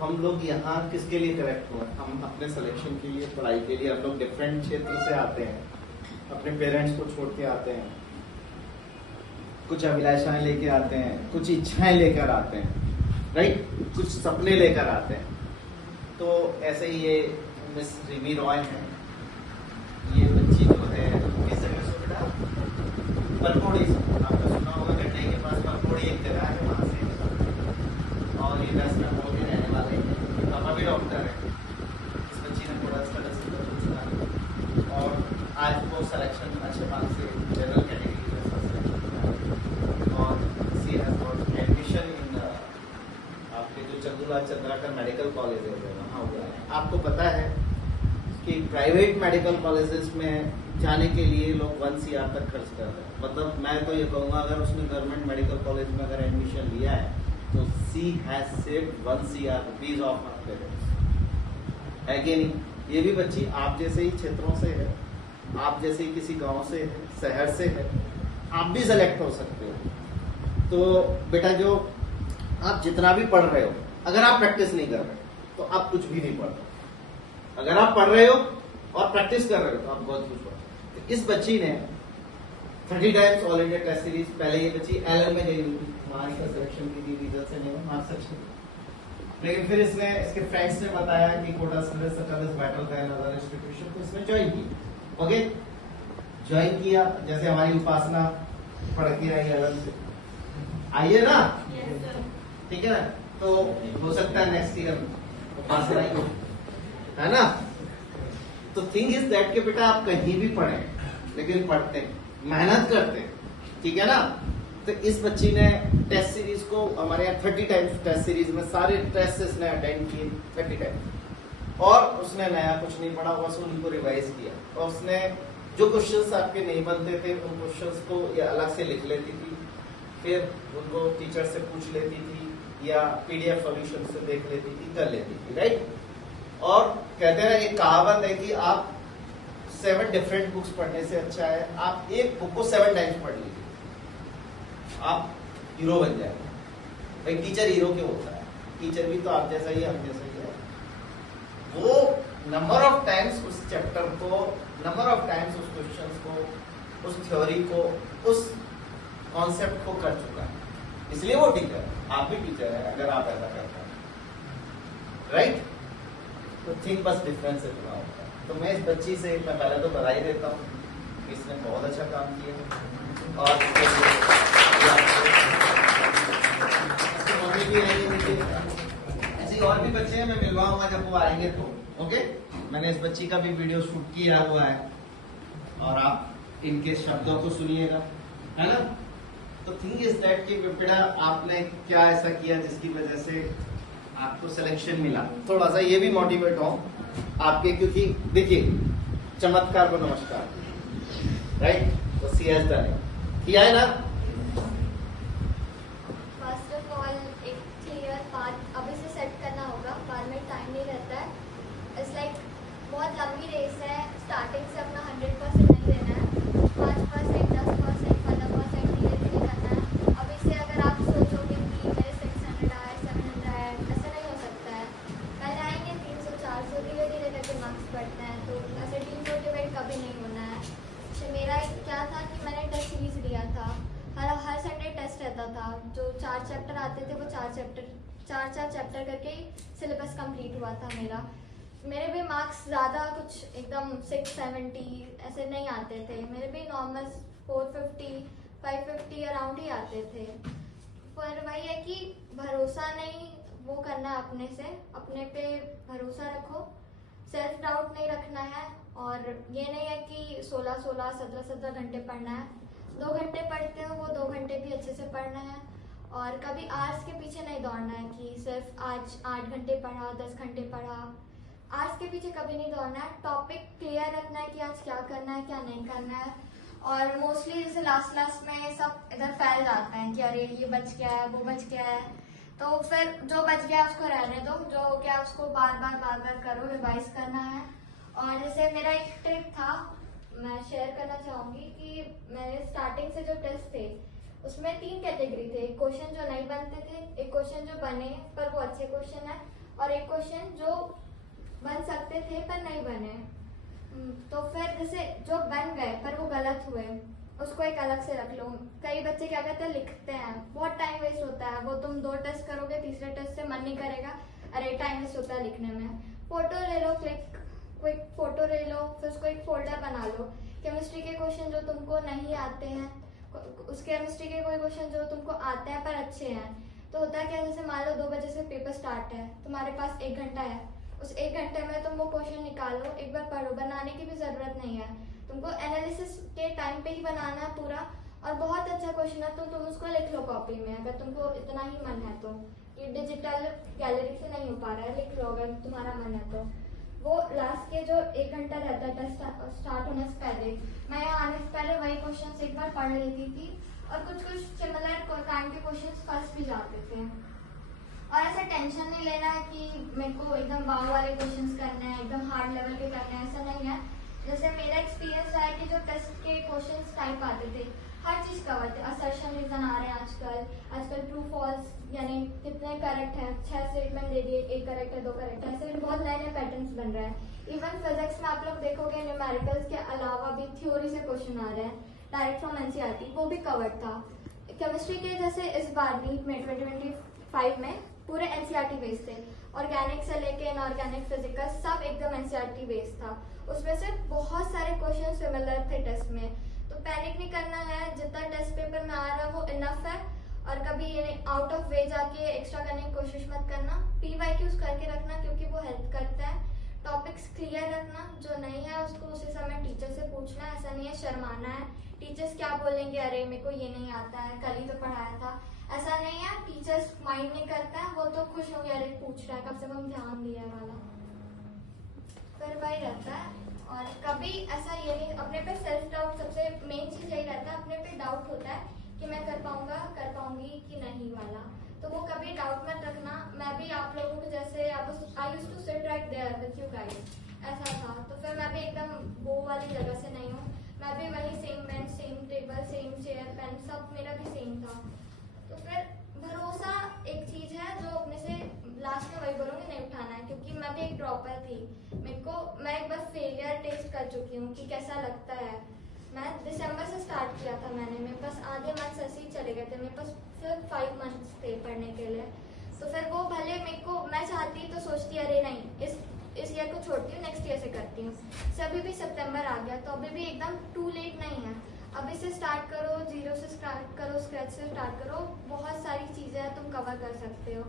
हम लोग यहाँ किसके लिए करेक्ट हुए? हम अपने सिलेक्शन के लिए, पढ़ाई के लिए हम लोग डिफरेंट क्षेत्र से आते हैं, अपने पेरेंट्स को छोड़ के आते हैं, कुछ अभिलाषाएं लेके आते हैं, कुछ इच्छाएं लेकर आते हैं, राइट, कुछ सपने लेकर आते हैं। तो ऐसे ही ये मिस रिमी रॉय है, ये बच्ची जो है किस जगह से बेटा? परकोड़ी से। आपने सुना होगा चेन्नई के पास परकोड़ी एक जगह है, वहां से। और ये वेस्ट बंगाल के रहने वाले हैं, पापा भी डॉक्टर है। इस बच्ची ने थोड़ा स्टडी और आज वो सिलेक्शन अच्छे मार्क्स से जनरल कैटेगरी में सिलेक्शन, और सी हैज गॉट एडमिशन इन आपके जो चंद्रलाल चंद्राकर मेडिकल कॉलेज है वहाँ हुआ है। आपको पता है कि प्राइवेट मेडिकल कॉलेजेस में जाने के लिए लोग 1 CR तक खर्च कर रहे हैं। मतलब मैं तो ये कहूँगा, अगर उसने गवर्नमेंट मेडिकल कॉलेज में अगर एडमिशन लिया है तो she has saved 1 CR rupees of her parents, है कि नहीं? ये भी बच्ची आप जैसे ही क्षेत्रों से है, आप जैसे ही किसी गांव से है, शहर से है, आप भी सेलेक्ट हो सकते हो। तो बेटा जो आप जितना भी पढ़ रहे हो, अगर आप प्रैक्टिस नहीं कर रहे तो आप कुछ भी नहीं पढ़ रहे। अगर आप पढ़ रहे हो और प्रैक्टिस कर रहे हो तो आप बहुत कुछ पढ़ रहे हो। इस बच्ची ने 30 times all India test series, पहले ये बच्ची LL में गई हुई थी, वहां इसका सिलेक्शन की थी, रिजल्ट से नहीं, मार्क्स अच्छे थे। लेकिन फिर इसने, इसके फ्रेंड्स ने बताया कि Kota service service better than other institution, तो इसने ज्वाइन की। ओके, ज्वाइन किया, जैसे हमारी उपासना पढ़ के आई अलग से, आइए ना, ठीक है ना? तो हो सकता है नेक्स्ट ईयर उपासना ही हो, है ना? तो थिंग इज दैट के बेटा आप कहीं भी पढ़े लेकिन पढ़ते हैं, मेहनत करते हैं, ठीक है ना? तो इस बच्ची ने टेस्ट सीरीज को, हमारे यहाँ 30 टाइम्स टेस्ट सीरीज में सारे टेस्ट इसने अटेंड किए 30 टाइम्स, और उसने नया कुछ नहीं पढ़ा, बस उनको रिवाइज किया। और उसने जो क्वेश्चंस आपके नहीं बनते थे उन क्वेश्चंस को या अलग से लिख लेती थी, फिर उनको टीचर से पूछ लेती थी या PDF सॉल्यूशन से देख लेती थी, कर लेती थी, राइट? और कहते हैं एक कहावत है कि आप 7 डिफरेंट बुक्स पढ़ने से अच्छा है आप एक बुक को 7 टाइम्स पढ़ लीजिए, आप हीरो बन जाएंगे। भाई टीचर हीरो क्यों होता है? टीचर भी तो आप जैसा ही, हम जैसा ही है। वो नंबर ऑफ टाइम्स उस चैप्टर को, नंबर ऑफ टाइम्स उस क्वेश्चंस को, उस थ्योरी को, उस कॉन्सेप्ट को कर चुका है, इसलिए वो टीचर है। आप भी टीचर है अगर आप ऐसा करते हैं, राइट? तो थिंक बस डिफरेंस इतना होता है। तो मैं इस बच्ची से मैं पहले तो बधाई देता हूँ, इसने बहुत अच्छा काम किया, और ऐसे और भी बच्चे हैं, मैं मिलवाऊंगा जब वो आएंगे तो। ओके, मैंने इस बच्ची का भी वीडियो शूट किया हुआ है और आप इनके शब्दों को सुनिएगा, है ना? तो थिंग इज दैट कि बेटा आपने क्या ऐसा किया जिसकी वजह से आपको सिलेक्शन मिला। थोड़ा सा ये भी मोटिवेट हो आपके, क्योंकि देखिए चमत्कार को नमस्कार, राइट? तो सी एस डन किया है ना। फर्स्ट ऑफ ऑल एक क्लियर पाथ अभी से सेट करना होगा, बाद में टाइम नहीं रहता है। इट्स लाइक बहुत लंबी रेस है, स्टार्टिंग से अपना 100% नहीं देना है, 5%, 10%, 15% धीरे धीरे करना है। अभी से अगर आप सोचोगे कि मेरे 600 आए, 700 आए, ऐसा नहीं हो सकता है। पहले आएंगे 300, 400, धीरे धीरे करके मार्क्स बढ़ते हैं, तो ऐसे डिमोटिवेट कभी नहीं होना है। तो मेरा क्या था कि मैंने टेस्ट सीरीज लिया था, हर संडे टेस्ट रहता था, जो 4 चैप्टर आते थे वो 4 चैप्टर करके ही सिलेबस कंप्लीट हुआ था मेरा। मेरे भी मार्क्स ज़्यादा कुछ एकदम 670 ऐसे नहीं आते थे, मेरे भी नॉर्मल 450, 550 अराउंड ही आते थे। पर वही है कि भरोसा नहीं वो करना है अपने से, अपने पे भरोसा रखो, सेल्फ डाउट नहीं रखना है। और ये नहीं है कि 16-16, 17-17 घंटे पढ़ना है, 2 घंटे पढ़ते हो वो 2 घंटे भी अच्छे से पढ़ना है। और कभी आर्ट्स के पीछे नहीं दौड़ना है कि सिर्फ आज 8 घंटे पढ़ा, 10 घंटे पढ़ा, आर्ट्स के पीछे कभी नहीं दौड़ना है। टॉपिक क्लियर रखना है कि आज क्या करना है क्या नहीं करना है। और मोस्टली जैसे लास्ट में सब इधर फैल जाते हैं कि अरे ये बच गया है, वो बच गया है, तो फिर जो बच गया उसको रहने दो, जो हो गया उसको बार बार करो, रिवाइज करना है। और जैसे मेरा एक ट्रिक था, मैं शेयर करना चाहूँगी कि मेरे स्टार्टिंग से जो टेस्ट थे उसमें 3 कैटेगरी थे, एक क्वेश्चन जो नहीं बनते थे, एक क्वेश्चन जो बने पर वो अच्छे क्वेश्चन है, और एक क्वेश्चन जो बन सकते थे पर नहीं बने। तो फिर जैसे जो बन गए पर वो गलत हुए उसको एक अलग से रख लो। कई बच्चे क्या करते हैं, लिखते हैं, बहुत टाइम वेस्ट होता है। वो तुम 2 टेस्ट करोगे, तीसरे टेस्ट से मन नहीं करेगा, अरे टाइम वेस्ट होता है लिखने में। फोटो ले लो, क्विक फोटो ले लो, फिर उसको एक फोल्डर बना लो। केमिस्ट्री के क्वेश्चन जो तुमको नहीं आते हैं, उस केमिस्ट्री के कोई क्वेश्चन जो तुमको आते हैं पर अच्छे हैं, तो होता है क्या, जैसे मान लो 2 बजे से पेपर स्टार्ट है, तुम्हारे पास 1 घंटा है, उस 1 घंटे में तुम वो क्वेश्चन निकालो, एक बार पढ़ो। बनाने की भी जरूरत नहीं है, तुमको एनालिसिस के टाइम पे ही बनाना है पूरा। और बहुत अच्छा क्वेश्चन है तो तुम उसको लिख लो कॉपी में, अगर तुमको इतना ही मन है तो। ये डिजिटल गैलरी से नहीं हो पा रहा है, लिख लो अगर तुम्हारा मन है तो। वो लास्ट के जो 1 घंटा रहता है टेस्ट स्टार्ट होने से पहले, मैं यहाँ आने से पहले वही क्वेश्चन एक बार पढ़ लेती थी, और कुछ सिमिलर काइंड के क्वेश्चन फंस भी जाते थे। और ऐसा टेंशन नहीं लेना है कि मेरे को एकदम वाव वाले क्वेश्चंस करने हैं, एकदम हार्ड लेवल के करने हैं, ऐसा नहीं है। जैसे मेरा एक्सपीरियंस रहा है कि जो टेस्ट के क्वेश्चंस टाइप आते थे, हर चीज कवर थे। असर्शन रीजन आ रहे हैं आजकल ट्रू फॉल्स, यानी कितने करेक्ट है, 6 स्टेटमेंट दे दिए, 1 करेक्ट है, 2 करेक्ट है, ऐसे बहुत नए नए पैटर्न्स बन रहे हैं। इवन फिजिक्स में आप लोग देखोगे न्यूमेरिकल्स के अलावा भी थ्योरी से क्वेश्चन आ रहे हैं, डायरेक्ट फ्रॉम एनसीईआरटी, वो भी कवर्ड था। केमिस्ट्री के जैसे इस बार नीट में 2025 में पूरे एनसीईआरटी बेस्ड थे, ऑर्गेनिक से लेके इनऑर्गेनिक, फिजिकल, सब एकदम एनसीईआरटी बेस्ड था। उसमें से बहुत सारे क्वेश्चन सिमिलर थे टेस्ट में, तो पैनिक नहीं करना है, जितना टेस्ट पेपर में आ रहा है वो इनफ है। और कभी ये आउट ऑफ वे जाके एक्स्ट्रा करने की कोशिश मत करना। PYQs करके रखना क्योंकि वो हेल्प करता है। टॉपिक्स क्लियर रखना, जो नहीं है उसको उसी समय टीचर से पूछना, ऐसा नहीं है शर्माना है। टीचर्स क्या बोलेंगे, अरे मेरे को ये नहीं आता है, कल ही तो पढ़ाया था, ऐसा नहीं है। टीचर्स माइंड नहीं करता है, वो तो खुश हो गया, अरे पूछ रहा है, कम से कम ध्यान दिया वाला, फिर वही रहता है। और कभी ऐसा ये नहीं, अपने पे सेल्फ डाउट, सबसे मेन चीज यही रहता है, अपने पे डाउट होता है कि मैं कर पाऊंगा, कर पाऊंगी कि नहीं वाला, तो वो कभी डाउट मत रखना। मैं भी आप लोगों को जैसे I used to sit right there with you guys, ऐसा था, तो फिर मैं भी एकदम वो वाली जगह से नहीं हूँ। मैं भी वही same bench, same table, same chair, pen, सब मेरा भी सेम था। तो फिर भरोसा एक चीज है जो अपने से लास्ट में वही बोलूंगी नहीं उठाना है, क्योंकि मैं भी एक ड्रॉपर थी। मैं एक बार फेलियर टेस्ट कर चुकी हूँ कि कैसा लगता है। मैं दिसंबर से स्टार्ट किया था मैंने, मेरे पास आधे मंथ्स ऐसे ही चले गए थे, मेरे पास सिर्फ 5 मंथ्स थे पढ़ने के लिए। तो फिर वो भले मैं चाहती तो सोचती अरे नहीं, इस ईयर को छोड़ती हूँ, नेक्स्ट ईयर से करती हूँ। अभी भी सितंबर आ गया, तो अभी भी एकदम टू लेट नहीं है। अभी से स्टार्ट करो, 0 से स्टार्ट करो, स्क्रैच से स्टार्ट करो, बहुत सारी चीजें हैं तुम कवर कर सकते हो।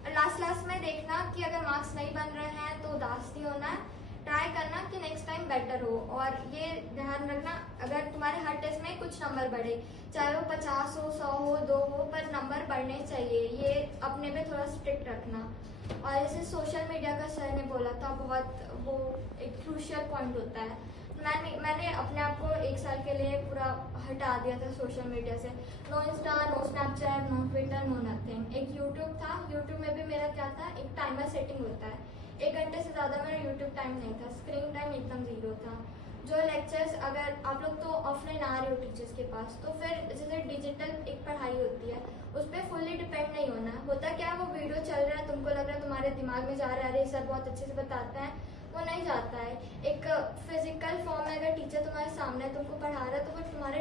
और लास्ट में देखना कि अगर मार्क्स नहीं बन रहे हैं तो उदास नहीं होना है, ट्राई करना कि नेक्स्ट टाइम बेटर हो। और ये ध्यान रखना, अगर तुम्हारे हर टेस्ट में कुछ नंबर बढ़े, चाहे वो 50 हो, 100 हो, 2 हो, पर नंबर बढ़ने चाहिए, ये अपने पे थोड़ा स्ट्रिक्ट रखना। और जैसे सोशल मीडिया का सर ने बोला था, बहुत वो एक क्रूशियल पॉइंट होता है। मैंने अपने आप को 1 साल के लिए पूरा हटा दिया था सोशल मीडिया से। No insta, no Snapchat, no Twitter, no nothing. एक यूट्यूब था, यूट्यूब में भी मेरा क्या था, एक टाइमर सेटिंग होता है, 1 घंटे से ज़्यादा मेरा यूट्यूब टाइम नहीं था, स्क्रीन टाइम एकदम 0 था। जो लेक्चर्स, अगर आप लोग तो ऑफलाइन आ रहे हो टीचर्स के पास, तो फिर जैसे डिजिटल एक पढ़ाई होती है, उस पर फुल्ली डिपेंड नहीं होना। होता क्या, वो वीडियो चल रहा है, तुमको लग रहा है, तुम्हारे दिमाग में जा रहा है, अरे सर बहुत अच्छे से बताता है, वो नहीं जाता है। एक फिजिकल फॉर्म में अगर टीचर तुम्हारे सामने तुमको पढ़ा रहा है, तो वो तुम्हारे